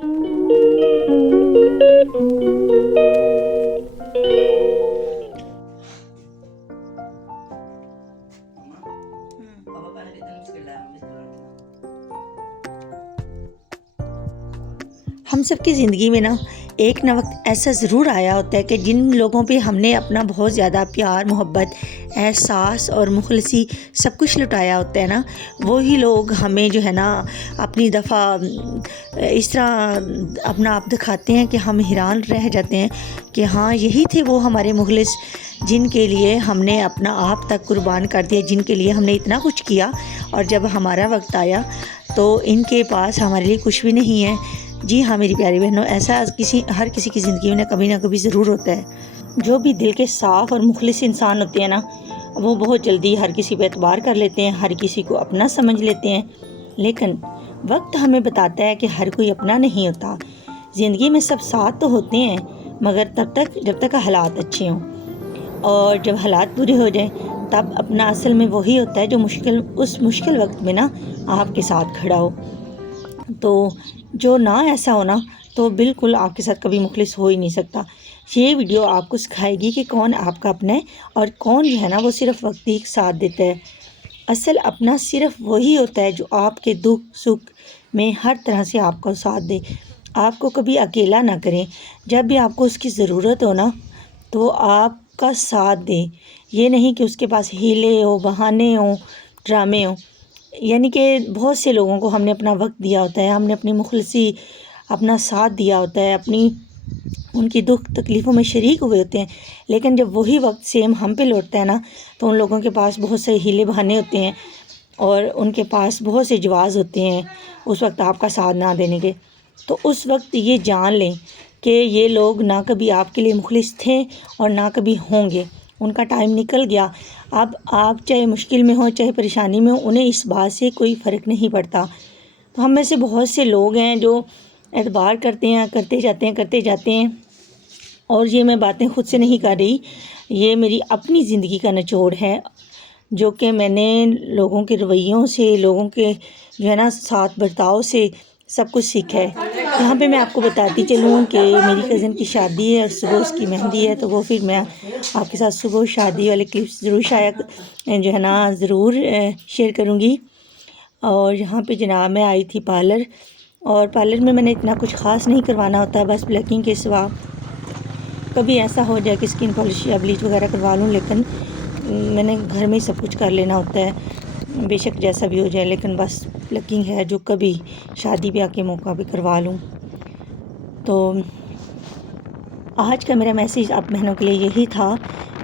ہم سب کی زندگی میں نا ایک نہ وقت ایسا ضرور آیا ہوتا ہے کہ جن لوگوں پہ ہم نے اپنا بہت زیادہ پیار، محبت، احساس اور مخلصی سب کچھ لٹایا ہوتا ہے نا، وہی لوگ ہمیں جو ہے نا اپنی دفعہ اس طرح اپنا آپ دکھاتے ہیں کہ ہم حیران رہ جاتے ہیں کہ ہاں یہی تھے وہ ہمارے مخلص جن کے لیے ہم نے اپنا آپ تک قربان کر دیا، جن کے لیے ہم نے اتنا کچھ کیا، اور جب ہمارا وقت آیا تو ان کے پاس ہمارے لیے کچھ بھی نہیں ہے۔ جی ہاں میری پیاری بہنوں، ایسا ہر کسی کی زندگی میں نہ کبھی ضرور ہوتا ہے۔ جو بھی دل کے صاف اور مخلص انسان ہوتے ہیں نا، وہ بہت جلدی ہر کسی پہ اعتبار کر لیتے ہیں، ہر کسی کو اپنا سمجھ لیتے ہیں، لیکن وقت ہمیں بتاتا ہے کہ ہر کوئی اپنا نہیں ہوتا۔ زندگی میں سب ساتھ تو ہوتے ہیں، مگر جب تک حالات اچھے ہوں، اور جب حالات برے ہو جائیں تب اپنا اصل میں وہی ہوتا ہے جو اس مشکل وقت میں نا آپ کے ساتھ کھڑا ہو۔ تو جو نہ ایسا ہونا تو بالکل آپ کے ساتھ کبھی مخلص ہو ہی نہیں سکتا۔ یہ ویڈیو آپ کو سکھائے گی کہ کون آپ کا اپنا ہے اور کون جو ہے نا وہ صرف وقتی ساتھ دیتا ہے۔ اصل اپنا صرف وہی ہوتا ہے جو آپ کے دکھ سکھ میں ہر طرح سے آپ کو ساتھ دے، آپ کو کبھی اکیلا نہ کریں، جب بھی آپ کو اس کی ضرورت ہو نا تو آپ کا ساتھ دے۔ یہ نہیں کہ اس کے پاس ہیلے ہو، بہانے ہوں، ڈرامے ہوں۔ یعنی کہ بہت سے لوگوں کو ہم نے اپنا وقت دیا ہوتا ہے، ہم نے اپنی مخلصی، اپنا ساتھ دیا ہوتا ہے، ان کی دکھ تکلیفوں میں شریک ہوئے ہوتے ہیں، لیکن جب وہی وقت سیم ہم پہ لوٹتا ہے نا تو ان لوگوں کے پاس بہت سے ہیلے بہانے ہوتے ہیں اور ان کے پاس بہت سے جواز ہوتے ہیں اس وقت آپ کا ساتھ نہ دینے کے۔ تو اس وقت یہ جان لیں کہ یہ لوگ نہ کبھی آپ کے لیے مخلص تھے اور نہ کبھی ہوں گے، ان کا ٹائم نکل گیا۔ اب آپ چاہے مشکل میں ہوں چاہے پریشانی میں ہوں، انہیں اس بات سے کوئی فرق نہیں پڑتا۔ تو ہم میں سے بہت سے لوگ ہیں جو اعتبار کرتے ہیں، کرتے جاتے ہیں، اور یہ میں باتیں خود سے نہیں کر رہی، یہ میری اپنی زندگی کا نچوڑ ہے جو کہ میں نے لوگوں کے رویوں سے، لوگوں کے جو ہے نا ساتھ برتاؤ سے سب کچھ سیکھا ہے۔ یہاں پہ میں آپ کو بتاتی چلوں کہ میری کزن کی شادی ہے اور صبح اس کی مہندی ہے، تو وہ پھر میں آپ کے ساتھ صبح شادی والے کلپس ضرور جو ہے نا ضرور شیئر کروں گی۔ اور یہاں پہ جناب میں آئی تھی پارلر، اور پارلر میں نے اتنا کچھ خاص نہیں کروانا ہوتا، بس بلیکنگ کے سوا کبھی ایسا ہو جائے کہ اسکن پالش یا بلیچ وغیرہ کروا لوں، لیکن میں نے گھر میں ہی سب کچھ کر لینا ہوتا ہے، بے شک جیسا بھی ہو جائے، لیکن بس بلیکنگ ہے جو کبھی شادی بیاہ کے موقع پہ کروا لوں۔ تو آج کا میرا میسیج آپ بہنوں کے لیے یہی تھا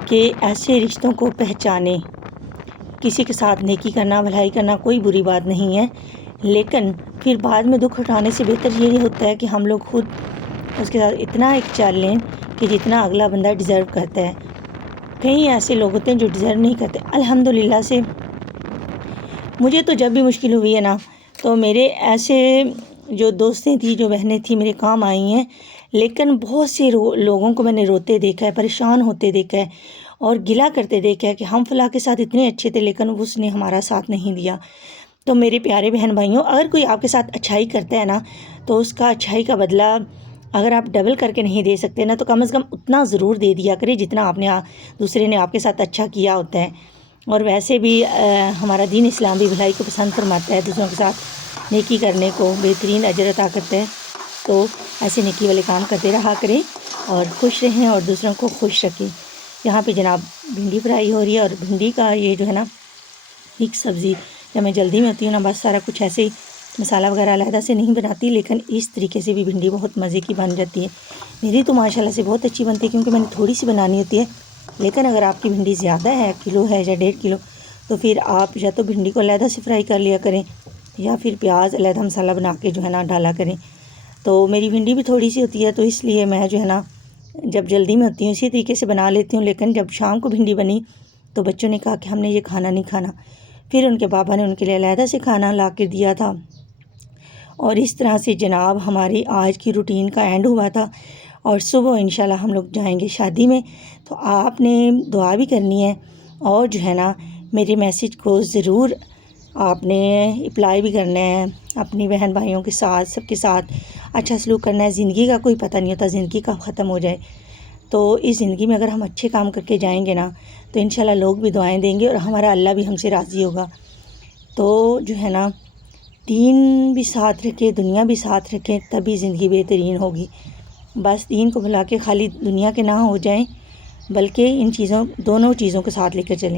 کہ ایسے رشتوں کو پہچانیں۔ کسی کے ساتھ نیکی کرنا، بھلائی کرنا کوئی بری بات نہیں ہے، لیکن پھر بعد میں دکھ اٹھانے سے بہتر یہی ہوتا ہے کہ ہم لوگ خود اس کے ساتھ اتنا ایک چل لیں کہ جتنا اگلا بندہ ڈیزرو کرتا ہے۔ کئی ایسے لوگ ہوتے ہیں جو ڈیزرو نہیں کرتے۔ الحمدللہ سے مجھے تو جب بھی مشکل ہوئی ہے نا تو میرے ایسے جو دوستیں تھیں، جو بہنیں تھیں، میرے کام آئی ہیں، لیکن بہت سے لوگوں کو میں نے روتے دیکھا ہے، پریشان ہوتے دیکھا ہے اور گلہ کرتے دیکھا ہے کہ ہم فلاں کے ساتھ اتنے اچھے تھے لیکن اس نے ہمارا ساتھ نہیں دیا۔ تو میرے پیارے بہن بھائیوں، اگر کوئی آپ کے ساتھ اچھائی کرتا ہے نا تو اس کا اچھائی کا بدلہ اگر آپ ڈبل کر کے نہیں دے سکتے نا تو کم از کم اتنا ضرور دے دیا کرے جتنا دوسرے نے آپ کے ساتھ اچھا کیا ہوتا ہے۔ اور ویسے بھی ہمارا دین اسلام بھی بھلائی کو پسند فرماتا ہے، دوسروں کے ساتھ نیکی کرنے کو بہترین اجر عطا کرتا ہے۔ تو ایسے نیکی والے کام کرتے رہا کریں اور خوش رہیں اور دوسروں کو خوش رکھیں۔ یہاں پہ جناب بھنڈی فرائی ہو رہی ہے، اور بھنڈی کا یہ جو ہے نا مکس سبزی، جب میں جلدی میں ہوتی ہوں نا بس سارا کچھ ایسے ہی مسالہ وغیرہ علیحدہ سے نہیں بناتی، لیکن اس طریقے سے بھی بھنڈی بہت مزے کی بن جاتی ہے۔ میری تو ماشاءاللہ سے بہت اچھی بنتی ہے کیونکہ میں نے تھوڑی سی بنانی ہوتی ہے، لیکن اگر آپ کی بھنڈی زیادہ ہے، کلو ہے یا 1.5 کلو، تو پھر آپ یا تو بھنڈی کو علیحدہ سے فرائی کر لیا کریں یا پھر پیاز علیحدہ مسالہ بنا کے جو ہے نا ڈالا کریں۔ تو میری بھنڈی بھی تھوڑی سی ہوتی ہے تو اس لیے میں جو ہے نا جب جلدی میں ہوتی ہوں اسی طریقے سے بنا لیتی ہوں، لیکن جب شام کو بھنڈی بنی تو بچوں نے کہا کہ ہم نے یہ کھانا نہیں کھانا، پھر ان کے بابا نے ان کے لیے علیحدہ سے کھانا لا کے دیا تھا، اور اس طرح سے جناب ہماری آج کی روٹین کا اینڈ ہوا تھا۔ اور صبح انشاءاللہ ہم لوگ جائیں گے شادی میں، تو آپ نے دعا بھی کرنی ہے اور جو ہے نا میرے میسیج کو ضرور آپ نے اپلائی بھی کرنا ہے اپنی بہن بھائیوں کے ساتھ، سب کے ساتھ اچھا سلوک کرنا ہے۔ زندگی کا کوئی پتہ نہیں ہوتا، زندگی کب ختم ہو جائے، تو اس زندگی میں اگر ہم اچھے کام کر کے جائیں گے نا تو انشاءاللہ لوگ بھی دعائیں دیں گے اور ہمارا اللہ بھی ہم سے راضی ہوگا۔ تو جو ہے نا دین بھی ساتھ رکھے، دنیا بھی ساتھ رکھیں، تبھی زندگی بہترین ہوگی۔ بس دین کو بھلا کے خالی دنیا کے نہ ہو جائیں، بلکہ ان چیزوں دونوں چیزوں کو ساتھ لے کر چلیں۔